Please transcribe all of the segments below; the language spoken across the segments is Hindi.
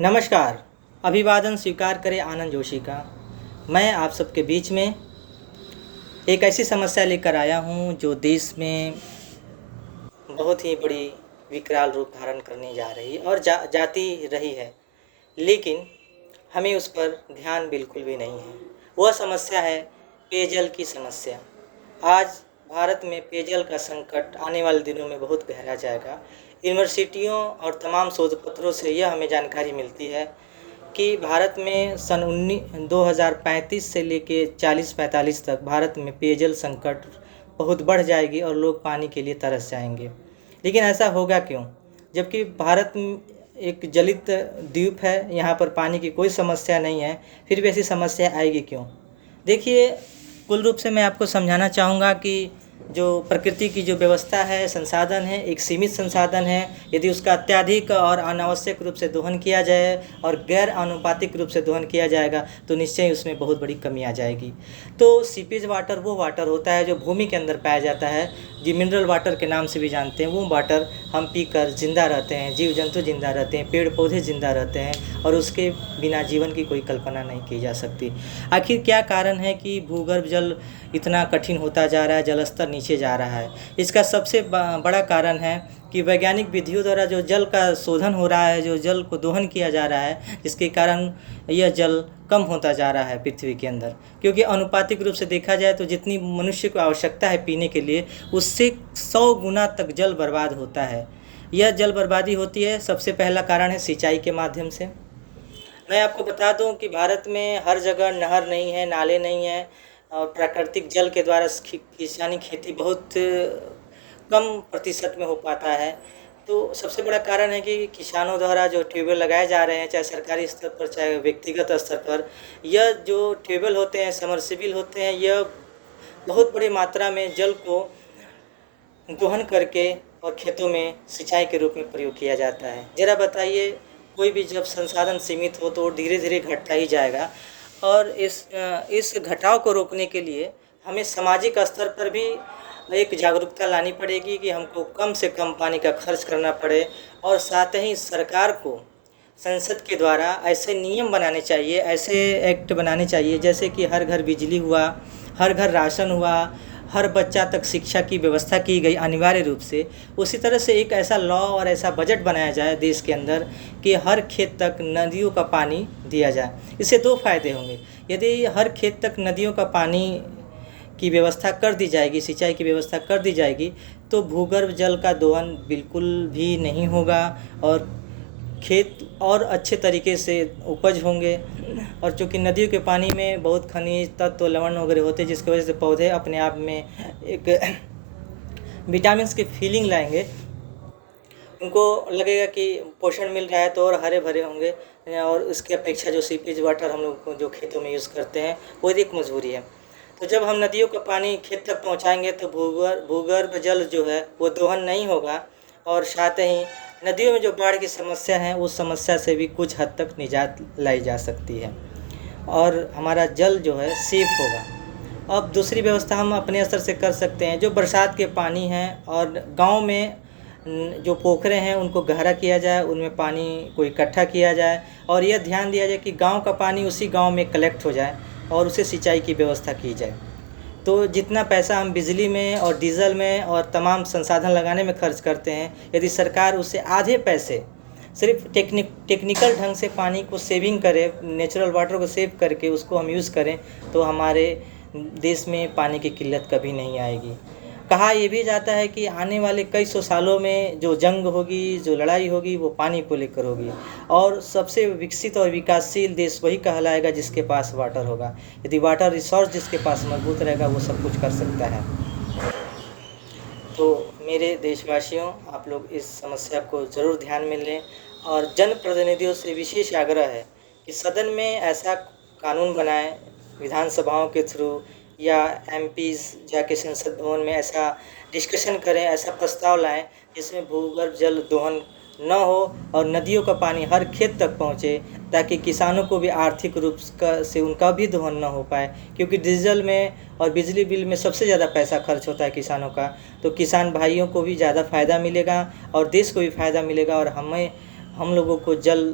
नमस्कार। अभिवादन स्वीकार करें आनंद जोशी का। मैं आप सबके बीच में एक ऐसी समस्या लेकर आया हूँ जो देश में बहुत ही बड़ी विकराल रूप धारण करने जा रही है और जाती रही है, लेकिन हमें उस पर ध्यान बिल्कुल भी नहीं है। वह समस्या है पेयजल की समस्या। आज भारत में पेयजल का संकट आने वाले दिनों में बहुत गहरा जाएगा। यूनिवर्सिटियों और तमाम शोध पत्रों से यह हमें जानकारी मिलती है कि भारत में सन 2035 से लेके 40-45 तक भारत में पेयजल संकट बहुत बढ़ जाएगी और लोग पानी के लिए तरस जाएंगे। लेकिन ऐसा होगा क्यों? जबकि भारत एक जलित द्वीप है, यहाँ पर पानी की कोई समस्या नहीं है, फिर भी ऐसी समस्या आएगी क्यों? देखिए, कुल रूप से मैं आपको समझाना चाहूँगा कि जो प्रकृति की जो व्यवस्था है, संसाधन है, एक सीमित संसाधन है। यदि उसका अत्यधिक और अनावश्यक रूप से दोहन किया जाए और गैर आनुपातिक रूप से दोहन किया जाएगा तो निश्चय उसमें बहुत बड़ी कमी आ जाएगी। तो सीपेज वाटर वो वाटर होता है जो भूमि के अंदर पाया जाता है, जी मिनरल वाटर के नाम से भी जानते हैं। वो वाटर हम पीकर जिंदा रहते हैं, जीव जंतु जिंदा रहते हैं, पेड़ पौधे जिंदा रहते हैं और उसके बिना जीवन की कोई कल्पना नहीं की जा सकती। आखिर क्या कारण है कि भूगर्भ जल इतना कठिन होता जा रहा है, जल स्तर नीचे जा रहा है? इसका सबसे बड़ा कारण है कि वैज्ञानिक विधियों द्वारा जो जल का शोधन हो रहा है, जो जल को दोहन किया जा रहा है, जिसके कारण यह जल कम होता जा रहा है पृथ्वी के अंदर। क्योंकि अनुपातिक रूप से देखा जाए तो जितनी मनुष्य को आवश्यकता है पीने के लिए, उससे 100 गुना तक जल बर्बाद होता है। यह जल बर्बादी होती है, सबसे पहला कारण है सिंचाई के माध्यम से। मैं आपको बता दूं कि भारत में हर जगह नहर नहीं है, नाले नहीं है और प्राकृतिक जल के द्वारा किसानी खेती बहुत कम प्रतिशत में हो पाता है। तो सबसे बड़ा कारण है कि किसानों द्वारा जो ट्यूबवेल लगाए जा रहे हैं, चाहे सरकारी स्तर पर चाहे व्यक्तिगत स्तर पर, यह जो ट्यूबवेल होते हैं, समरसिबल होते हैं, यह बहुत बड़ी मात्रा में जल को दोहन करके और खेतों में सिंचाई के रूप में प्रयोग किया जाता है। ज़रा बताइए, कोई भी जब संसाधन सीमित हो तो धीरे धीरे घटता ही जाएगा और इस घटाव को रोकने के लिए हमें सामाजिक स्तर पर भी एक जागरूकता लानी पड़ेगी कि हमको कम से कम पानी का खर्च करना पड़े और साथ ही सरकार को संसद के द्वारा ऐसे नियम बनाने चाहिए, ऐसे एक्ट बनाने चाहिए जैसे कि हर घर बिजली हुआ, हर घर राशन हुआ, हर बच्चा तक शिक्षा की व्यवस्था की गई अनिवार्य रूप से। उसी तरह से एक ऐसा लॉ और ऐसा बजट बनाया जाए देश के अंदर कि हर खेत तक नदियों का पानी दिया जाए। इससे दो फायदे होंगे। यदि हर खेत तक नदियों का पानी की व्यवस्था कर दी जाएगी, सिंचाई की व्यवस्था कर दी जाएगी, तो भूगर्भ जल का दोहन बिल्कुल भी नहीं होगा और खेत और अच्छे तरीके से उपज होंगे। और चूँकि नदियों के पानी में बहुत खनिज तत्व, लवण वगैरह होते हैं, जिसकी वजह से पौधे अपने आप में एक विटामिन्स की फीलिंग लाएंगे। उनको लगेगा कि पोषण मिल रहा है तो और हरे भरे होंगे। और इसके अपेक्षा जो सीपेज वाटर हम लोग जो खेतों में यूज़ करते हैं वो एक मजबूरी है। तो जब हम नदियों का पानी खेत तक पहुंचाएंगे तो भूगर्भ जल जो है वो दोहन नहीं होगा और साथ ही नदियों में जो बाढ़ की समस्या है उस समस्या से भी कुछ हद तक निजात लाई जा सकती है और हमारा जल जो है सेफ होगा। अब दूसरी व्यवस्था हम अपने स्तर से कर सकते हैं। जो बरसात के पानी हैं और गांव में जो पोखरे हैं उनको गहरा किया जाए, उनमें पानी को इकट्ठा किया जाए और यह ध्यान दिया जाए कि गांव का पानी उसी गांव में कलेक्ट हो जाए और उसे सिंचाई की व्यवस्था की जाए। तो जितना पैसा हम बिजली में और डीजल में और तमाम संसाधन लगाने में खर्च करते हैं, यदि सरकार उससे आधे पैसे सिर्फ टेक्निकल ढंग से पानी को सेविंग करे, नेचुरल वाटर को सेव करके उसको हम यूज़ करें, तो हमारे देश में पानी की किल्लत कभी नहीं आएगी। कहा यह भी जाता है कि आने वाले कई सौ सालों में जो जंग होगी, जो लड़ाई होगी, वो पानी को लेकर होगी और सबसे विकसित और विकासशील देश वही कहलाएगा जिसके पास वाटर होगा। यदि वाटर रिसोर्स जिसके पास मजबूत रहेगा वो सब कुछ कर सकता है। तो मेरे देशवासियों, आप लोग इस समस्या को ज़रूर ध्यान में लें और जनप्रतिनिधियों से विशेष आग्रह है कि सदन में ऐसा कानून बनाएं, विधानसभाओं के थ्रू या एमपीज़ जाके संसद भवन में ऐसा डिस्कशन करें, ऐसा प्रस्ताव लाएं जिसमें भूगर्भ जल दोहन न हो और नदियों का पानी हर खेत तक पहुंचे, ताकि किसानों को भी आर्थिक रूप से उनका भी दोहन न हो पाए। क्योंकि डीजल में और बिजली बिल में सबसे ज़्यादा पैसा खर्च होता है किसानों का। तो किसान भाइयों को भी ज़्यादा फ़ायदा मिलेगा और देश को भी फ़ायदा मिलेगा और हम लोगों को जल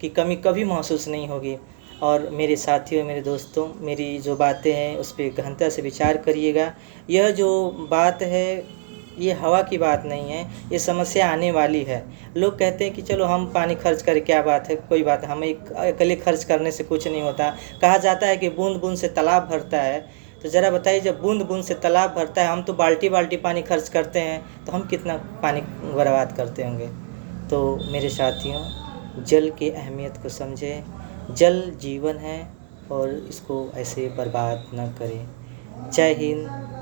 की कमी कभी महसूस नहीं होगी। और मेरे साथियों, मेरे दोस्तों, मेरी जो बातें हैं उस पे गहनता से विचार करिएगा। यह जो बात है, ये हवा की बात नहीं है, ये समस्या आने वाली है। लोग कहते हैं कि चलो हम पानी खर्च करें, क्या बात है, कोई बात है, हमें अकेले खर्च करने से कुछ नहीं होता। कहा जाता है कि बूंद-बूंद से तालाब भरता है। तो ज़रा बताइए, जब बूंद-बूंद से तालाब भरता है, हम तो बाल्टी-बाल्टी पानी खर्च करते हैं, तो हम कितना पानी बर्बाद करते होंगे। तो मेरे साथियों, जल की अहमियत को समझें। जल जीवन है और इसको ऐसे बर्बाद ना करें। जय हिंद।